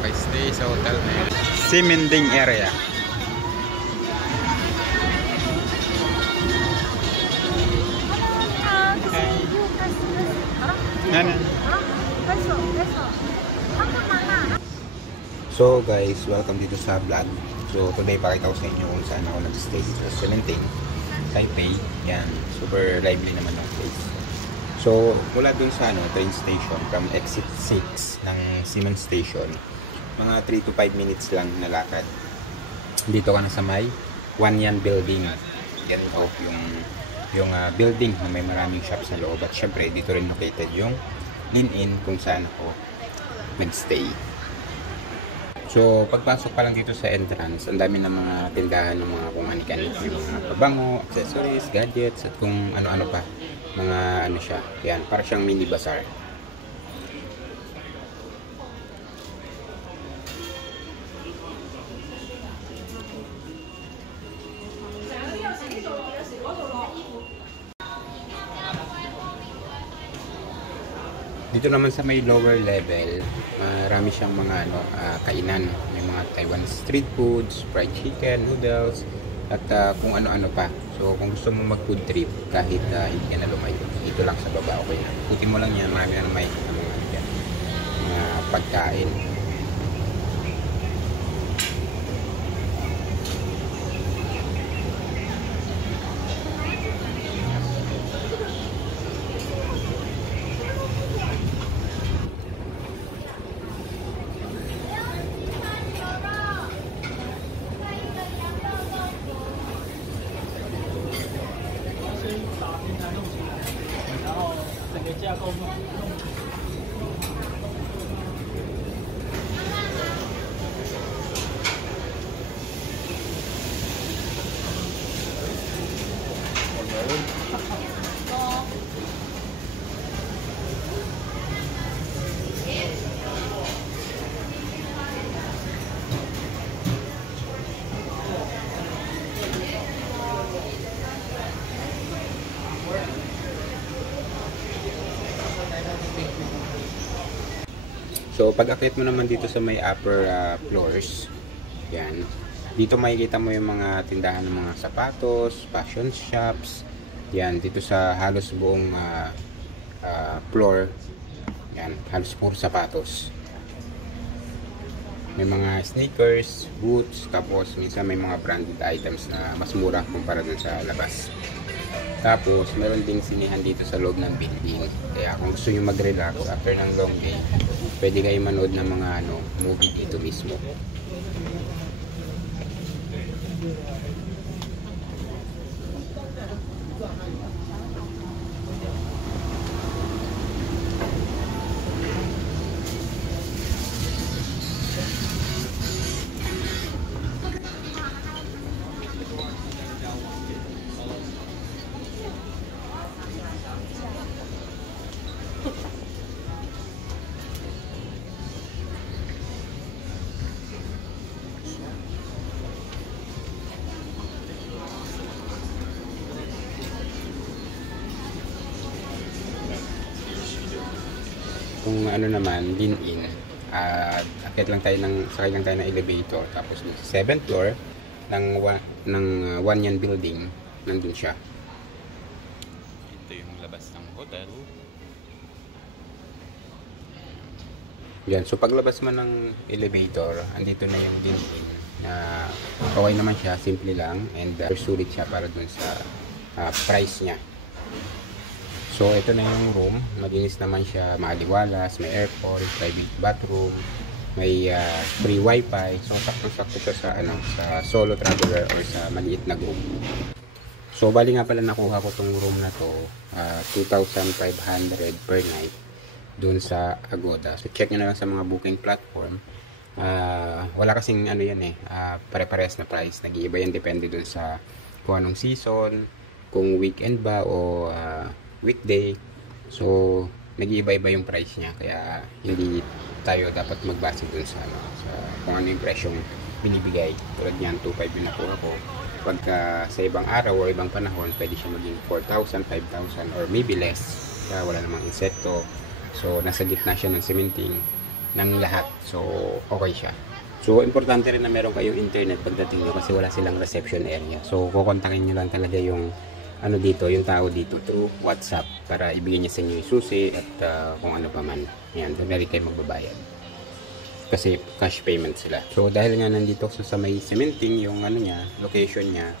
Maka-stay sa hotel na yun. Simending area. So guys, welcome dito sa vlog. So today pakita ko sa inyo kung saan ako nag-stay sa Simending, Taipei. Yan, super lively naman ng place. So mula dun sa train station, from exit 6 ng Ximen Station, mga 3 to 5 minutes lang na lakad. Dito ka na sa may Wanyan Building. Yan ito yung building na may maraming shops sa loob. At syempre dito rin located yung Lin-In kung saan ako nag-stay. So, pagpasok pa lang dito sa entrance, ang dami ng mga tindahan ng mga kung ano-ano, may mga pabango, accessories, gadgets, at kung ano-ano pa. Mga ano siya. Yan, para siyang mini bazaar. Dito naman sa may lower level, marami siyang mga kainan. May mga Taiwan street foods, fried chicken, noodles, at kung ano-ano pa. So kung gusto mo mag food trip, kahit hindi ka na lumayo, dito lang sa baba, okay na. Putin mo lang yan, marami na may mga pagkain. So pag akit mo naman dito sa may upper floors, yan, dito makikita mo yung mga tindahan ng mga sapatos, fashion shops. Yan, dito sa halos buong floor, yan, halos puro sapatos. May mga sneakers, boots, tapos minsan may mga branded items na mas mura kumpara dun sa labas. Tapos, meron ding sinihan dito sa loob ng building. Kaya kung gusto nyo mag-relax after ng long day, pwede kayo manood ng mga movie dito mismo. Kung ano naman, Lin-In, akit lang tayo sakay lang tayo ng elevator, tapos sa 7th floor ng Wanyan Building, nandun siya. Ito yung labas ng hotel. Yan, so paglabas mo ng elevator, andito na yung Lin-In na okay naman siya, simple lang, and sulit siya para dun sa price niya. So, ito na yung room. Malinis naman siya, maaliwalas, may aircon, private bathroom, may free wifi. So, sakto-sakto siya sa solo traveler or sa maliit na group. So, bali nga pala nakuha ko tong room na to, 2,500 per night dun sa Agoda. So, check nyo na lang sa mga booking platform. Wala kasing pare-pares na price. Nag-iiba yan, depende dun sa kung anong season, kung weekend ba o weekday. So nag-iiba-iba yung price niya, kaya hindi tayo dapat magbase dun sa kung ano yung presyong binibigay. Tulad niyan, 2,500 yung nakuha ko. Pagka sa ibang araw o ibang panahon, pwede siya maging 4,000, 5,000 or maybe less, kaya wala namang insekto. So nasa gitna siya ng cementing. ng lahat. So, okay siya. So, importante rin na meron kayong internet pagdating nyo kasi wala silang reception area. So, kukontakin nyo lang talaga yung ano dito, yung tao dito through WhatsApp para ibigay niya sa inyo yung susi at kung ano pa man. Yan, very kayo magbabayad. Kasi cash payment sila. So, dahil nga nandito sa may cementing, yung ano niya, location niya,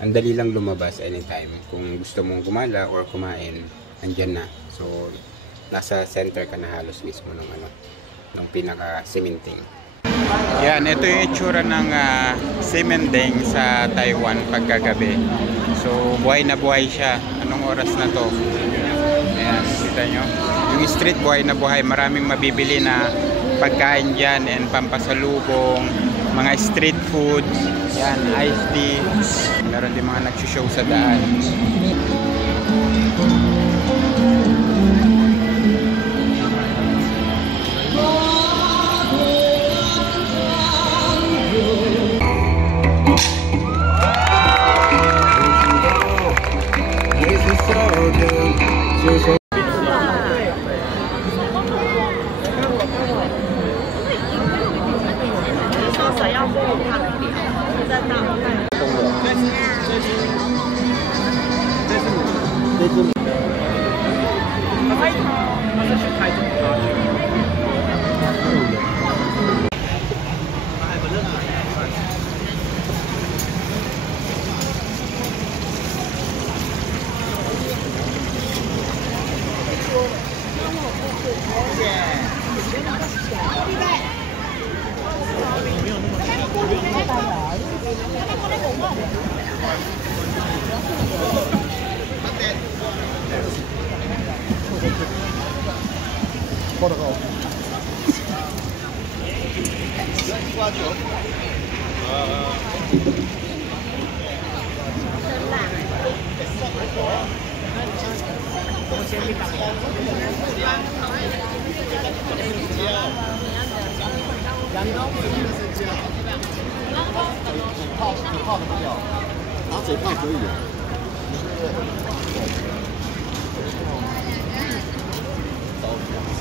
ang dali lang lumabas anytime. Kung gusto mong gumala or kumain, andyan na. So, nasa center ka na halos mismo ng pinaka-cementing. Yan, ito yung itsura ng cementing sa Taiwan pagkagabi. So, buhay na buhay siya. Anong oras na to? Ayan, kita nyo. Yung street buhay na buhay. Maraming mabibili na pagkain dyan and pampasalubong, mga street food. Yan, iced tea. Meron din mga nagsushow sa daan.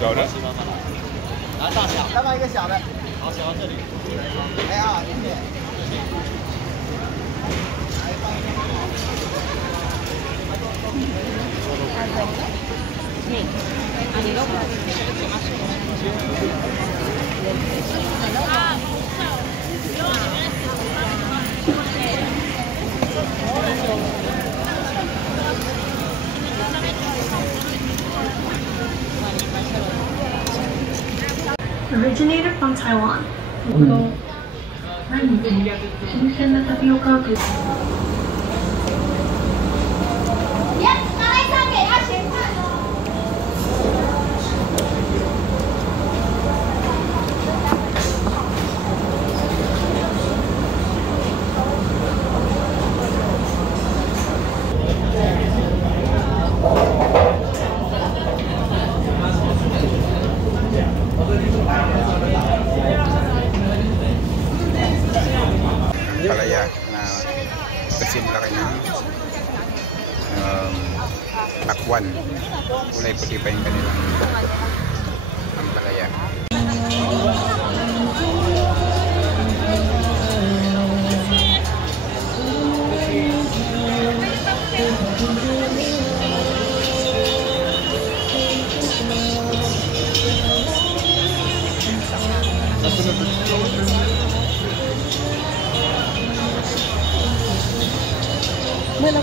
小的，拿大小，再买一个小的。好，小到这里。哎啊，谢谢。Originated from Taiwan. 新鮮なタピオカをpalaya na kasin laki ng takwan. Kulay puti pa yung kanilang ang palaya. Bueno,